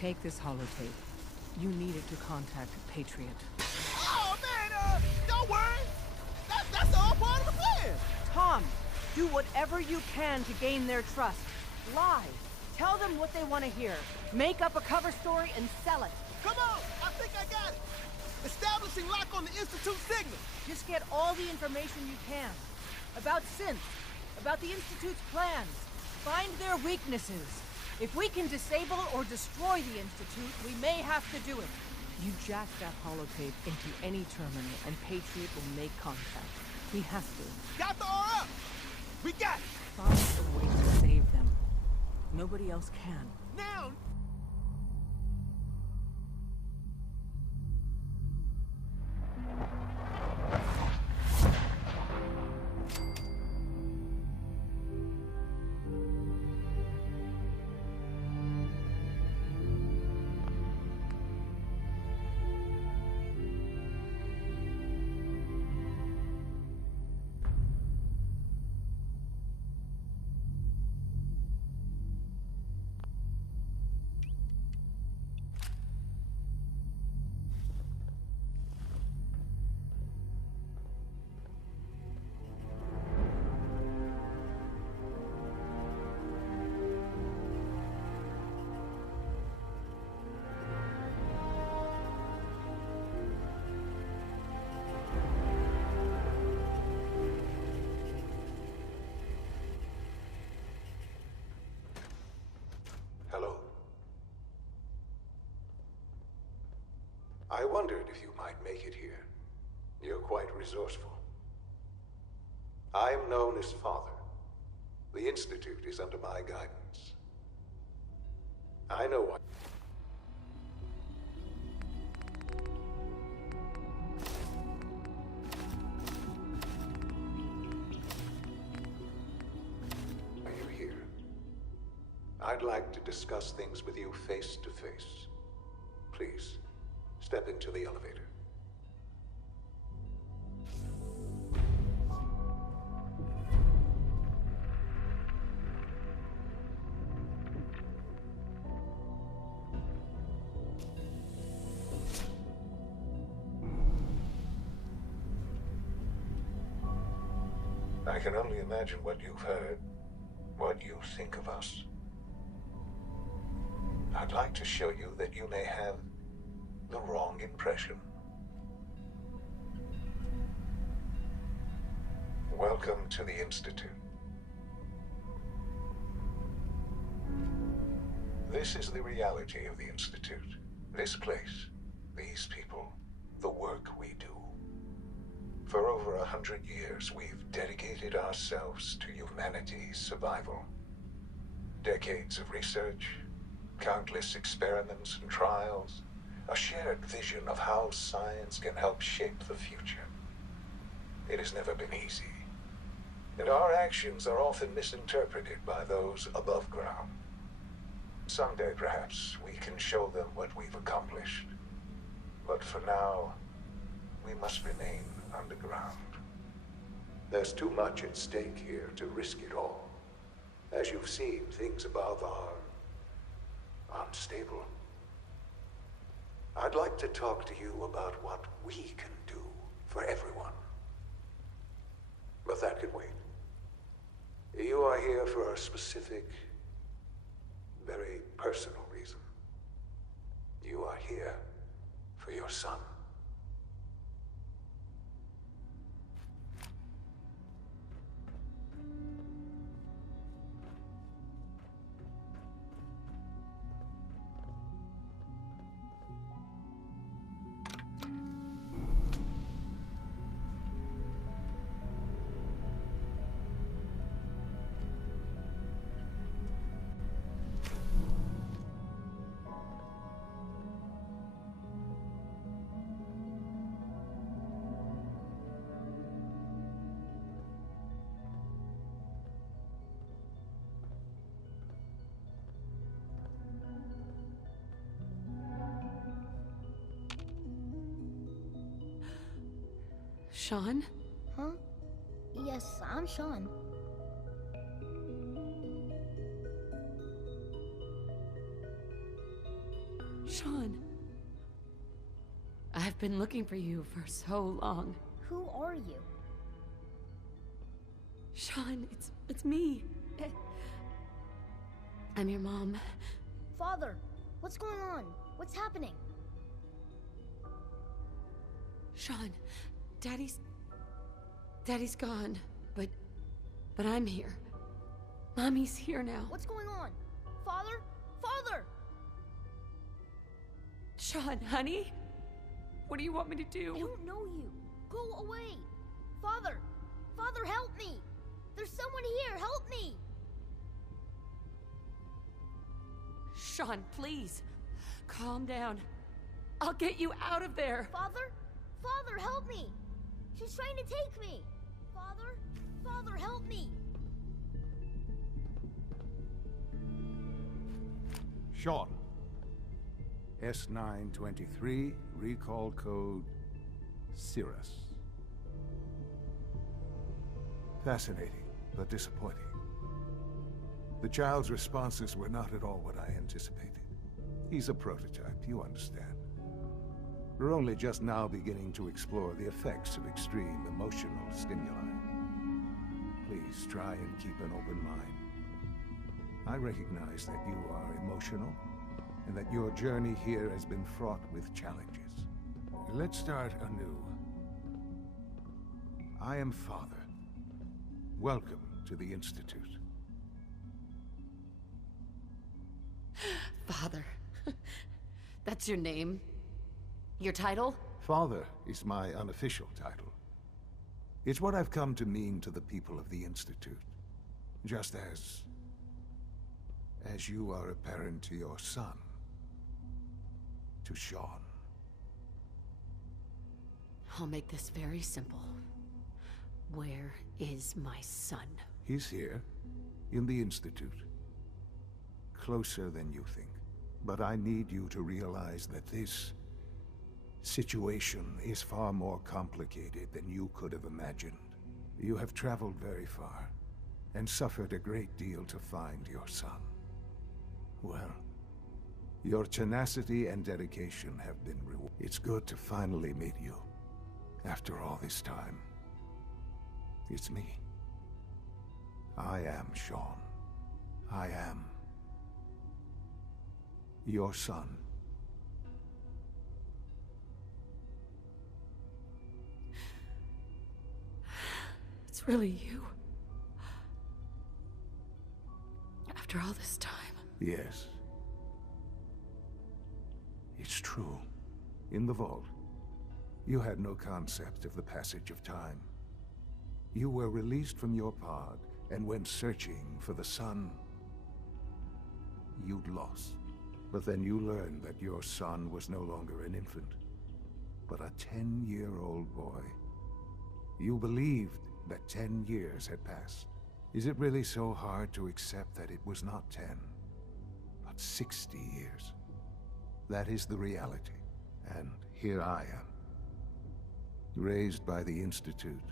Take this holotape. You need it to contact Patriot. Oh, man, don't worry. That's all part of the plan. Tom, do whatever you can to gain their trust. Lie. Tell them what they want to hear. Make up a cover story and sell it. Come on, I think I got it. Establishing lock on the Institute signal. Just get all the information you can. About synths, about the Institute's plans. Find their weaknesses. If we can disable or destroy the Institute, we may have to do it. You jack that holotape into any terminal and Patriot will make contact. We have to. Got the R up. We got it. Find a way to save them. Nobody else can. Now. Hello. I wondered if you might make it here. You're quite resourceful. I'm known as Father. The Institute is under my guidance. I know what... Are you here? I'd like to discuss things with you face to face. Please, step into the elevator. I can only imagine what you've heard, what you think of us. I'd like to show you that you may have the wrong impression. Welcome to the Institute. This is the reality of the Institute. This place, these people, the work we do. For over 100 years, we've dedicated ourselves to humanity's survival. Decades of research, countless experiments and trials, a shared vision of how science can help shape the future. It has never been easy, and our actions are often misinterpreted by those above ground. Someday, perhaps, we can show them what we've accomplished. But for now, we must remain underground. There's too much at stake here to risk it all. As you've seen, things above are unstable. I'd like to talk to you about what we can do for everyone. But that can wait. You are here for a specific, very personal reason. You are here for your son. Sean? Huh? Yes, I'm Sean. Sean. I've been looking for you for so long. Who are you? Sean, it's me. I'm your mom. Father, what's going on? What's happening? Sean, Daddy's gone, but I'm here. Mommy's here now. What's going on? Father? Father! Sean, honey? What do you want me to do? I don't know you. Go away. Father! Father, help me! There's someone here, help me! Sean, please. Calm down. I'll get you out of there. Father? Father, help me! She's trying to take me! Father? Father, help me! Sean. S923, recall code Cirrus. Fascinating, but disappointing. The child's responses were not at all what I anticipated. He's a prototype, you understand. We're only just now beginning to explore the effects of extreme emotional stimuli. Please try and keep an open mind. I recognize that you are emotional, and that your journey here has been fraught with challenges. Let's start anew. I am Father. Welcome to the Institute. Father. That's your name? Your title? Father is my unofficial title. It's what I've come to mean to the people of the Institute. Just as you are a parent to your son. To Sean. I'll make this very simple. Where is my son? He's here, in the Institute. Closer than you think. But I need you to realize that this situation is far more complicated than you could have imagined. You have traveled very far, and suffered a great deal to find your son. Well, your tenacity and dedication have been rewarded. It's good to finally meet you, after all this time. It's me. I am Sean. I am your son. It's really you. After all this time. Yes. It's true. In the vault, you had no concept of the passage of time. You were released from your pod and went searching for the son you'd lost. But then you learned that your son was no longer an infant, but a 10-year-old boy. You believed that 10 years had passed. Is it really so hard to accept that it was not 10, but 60 years? That is the reality. And here I am, raised by the Institute,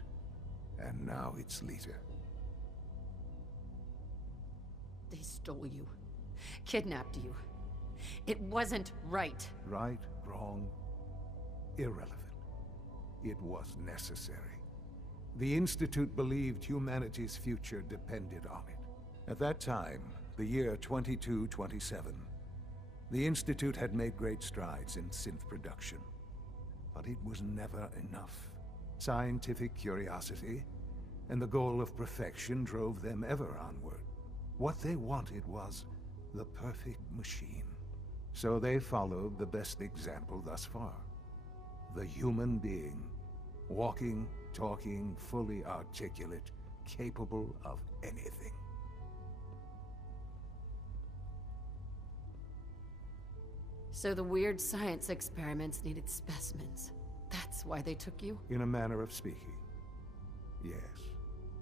and now its leader. They stole you. Kidnapped you. It wasn't right. Right, wrong, irrelevant. It was necessary. The Institute believed humanity's future depended on it. At that time, the year 2227, the Institute had made great strides in synth production. But it was never enough. Scientific curiosity and the goal of perfection drove them ever onward. What they wanted was the perfect machine. So they followed the best example thus far. The human being. Walking, talking, fully articulate, capable of anything. So the weird science experiments needed specimens. That's why they took you? In a manner of speaking. Yes.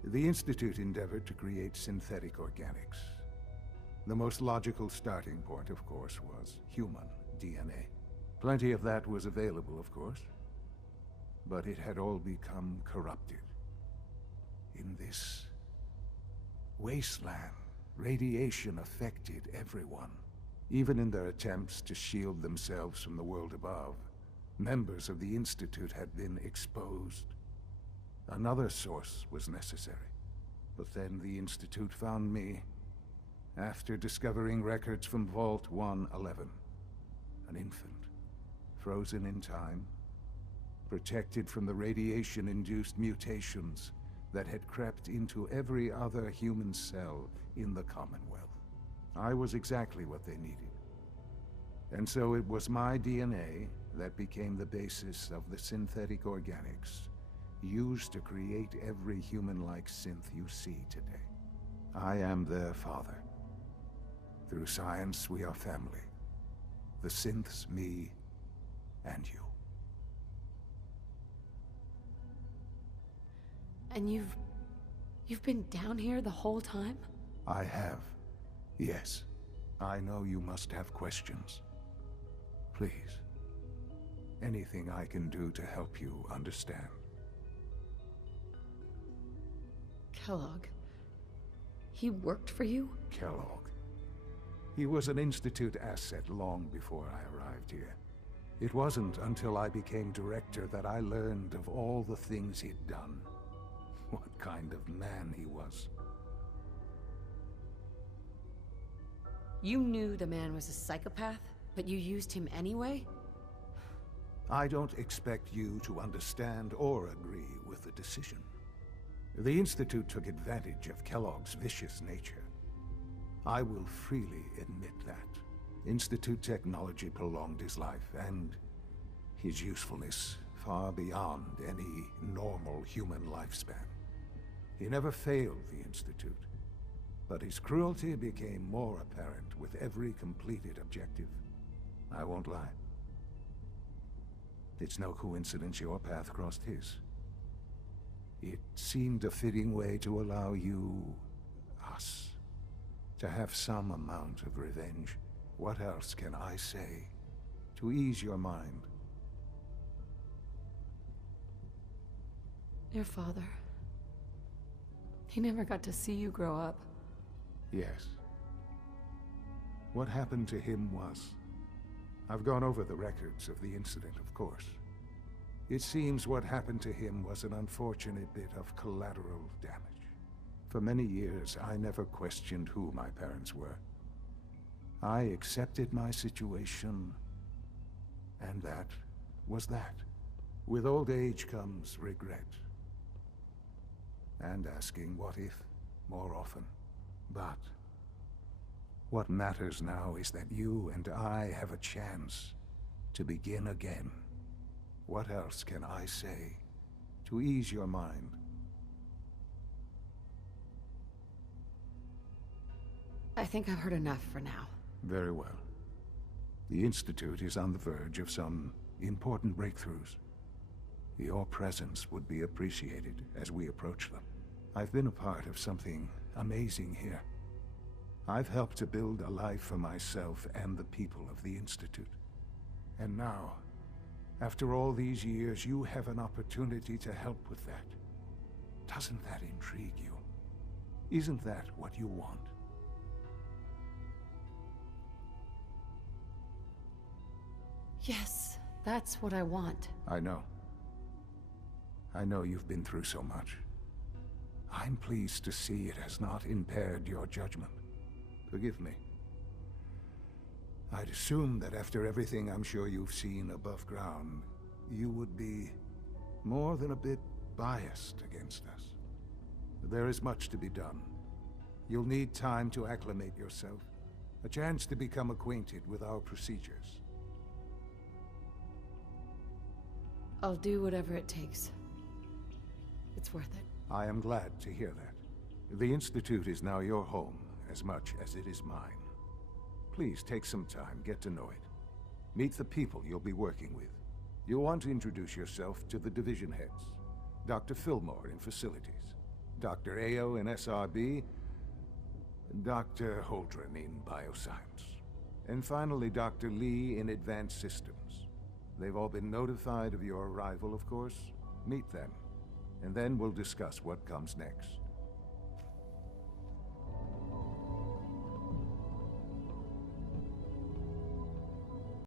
The Institute endeavored to create synthetic organics. The most logical starting point, of course, was human DNA. Plenty of that was available, of course. But it had all become corrupted. In this wasteland, radiation affected everyone. Even in their attempts to shield themselves from the world above, members of the Institute had been exposed. Another source was necessary. But then the Institute found me, after discovering records from Vault 111. An infant, frozen in time, protected from the radiation-induced mutations that had crept into every other human cell in the Commonwealth. I was exactly what they needed. And so it was my DNA that became the basis of the synthetic organics used to create every human-like synth you see today. I am their father. Through science, we are family. The synths, me, and you. And you've been down here the whole time? I have. Yes. I know you must have questions. Please. Anything I can do to help you understand. Kellogg. He worked for you? Kellogg. He was an Institute asset long before I arrived here. It wasn't until I became director that I learned of all the things he'd done. What kind of man he was. You knew the man was a psychopath, but you used him anyway? I don't expect you to understand or agree with the decision. The Institute took advantage of Kellogg's vicious nature. I will freely admit that. Institute technology prolonged his life, and his usefulness far beyond any normal human lifespan. He never failed the Institute, but his cruelty became more apparent with every completed objective. I won't lie. It's no coincidence your path crossed his. It seemed a fitting way to allow you, us, to have some amount of revenge. What else can I say to ease your mind? Your father. He never got to see you grow up. Yes. What happened to him was... I've gone over the records of the incident, of course. It seems what happened to him was an unfortunate bit of collateral damage. For many years, I never questioned who my parents were. I accepted my situation, and that was that. With old age comes regret. And asking what if more often. But what matters now is that you and I have a chance to begin again. What else can I say to ease your mind? I think I've heard enough for now. Very well. The Institute is on the verge of some important breakthroughs. Your presence would be appreciated as we approach them. I've been a part of something amazing here. I've helped to build a life for myself and the people of the Institute. And now, after all these years, you have an opportunity to help with that. Doesn't that intrigue you? Isn't that what you want? Yes, that's what I want. I know. I know you've been through so much. I'm pleased to see it has not impaired your judgment. Forgive me. I'd assumed that after everything I'm sure you've seen above ground, you would be more than a bit biased against us. There is much to be done. You'll need time to acclimate yourself, a chance to become acquainted with our procedures. I'll do whatever it takes. It's worth it. I am glad to hear that. The Institute is now your home as much as it is mine. Please take some time, get to know it. Meet the people you'll be working with. You'll want to introduce yourself to the division heads. Dr. Fillmore in Facilities, Dr. Ayo in SRB, Dr. Holdren in Bioscience, and finally Dr. Lee in Advanced Systems. They've all been notified of your arrival, of course. Meet them, and then we'll discuss what comes next.